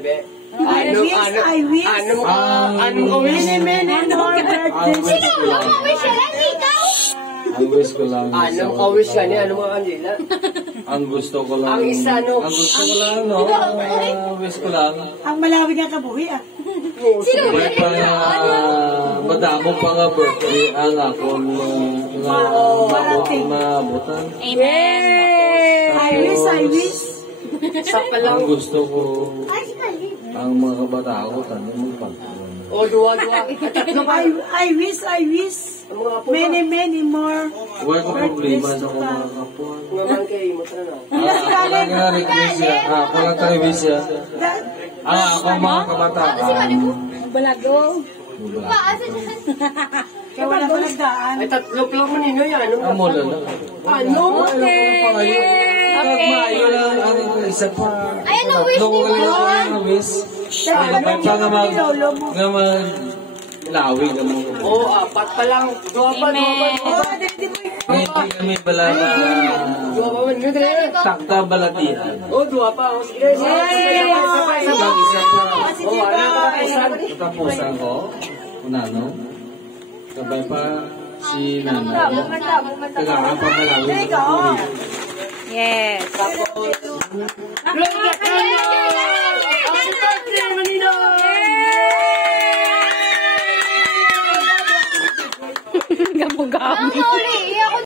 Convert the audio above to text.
bebe. I wish. Anong ka-wish? Many more birthdays. Sino? Ang wish lang ikaw? Ang wish ko lang. Anong ka-wish ka niya? Ano mga Angela? Ang gusto ko lang. Ang isa, no? Ang gusto ko lang, no? Ang wish ko lang. Ang malawig nga kabuhi, ah. Sino? May pa madamo pa nga birthday ang akong maabutan. Amen. I wish. Sa pa lang. Ang gusto ko, ang mga kabata ko, tanong magpagpunan. O, duwa. Tatlo pa. I wish. Ang mga apo Many more. Huwag ko problema sa kong mga kapwa. Nga man kayo, mata na. Ako lang nga request siya. Ako lang ka request siya. Ako mga kabata. Balago. Kaya wala pa nagdaan. Ay, tatlo pa lang manino yan. Amo lang. Ano? Maayo lang ang isa pa. Ay, ano wish Tatlo ko ni lang mo? ang wish. May pa nga lawi ka mo. Oo, apat pa lang. Duwa pa. Hindi kami bala na Duwa pa man. takta balatihan. Oo, duwa pa. O, sige. Isang isa pa. O, wala ka kapusan. Katapusan ko. Unano. Sabay pa si nanay. Kailangan pa malawi. Yes. Gamo-gamo.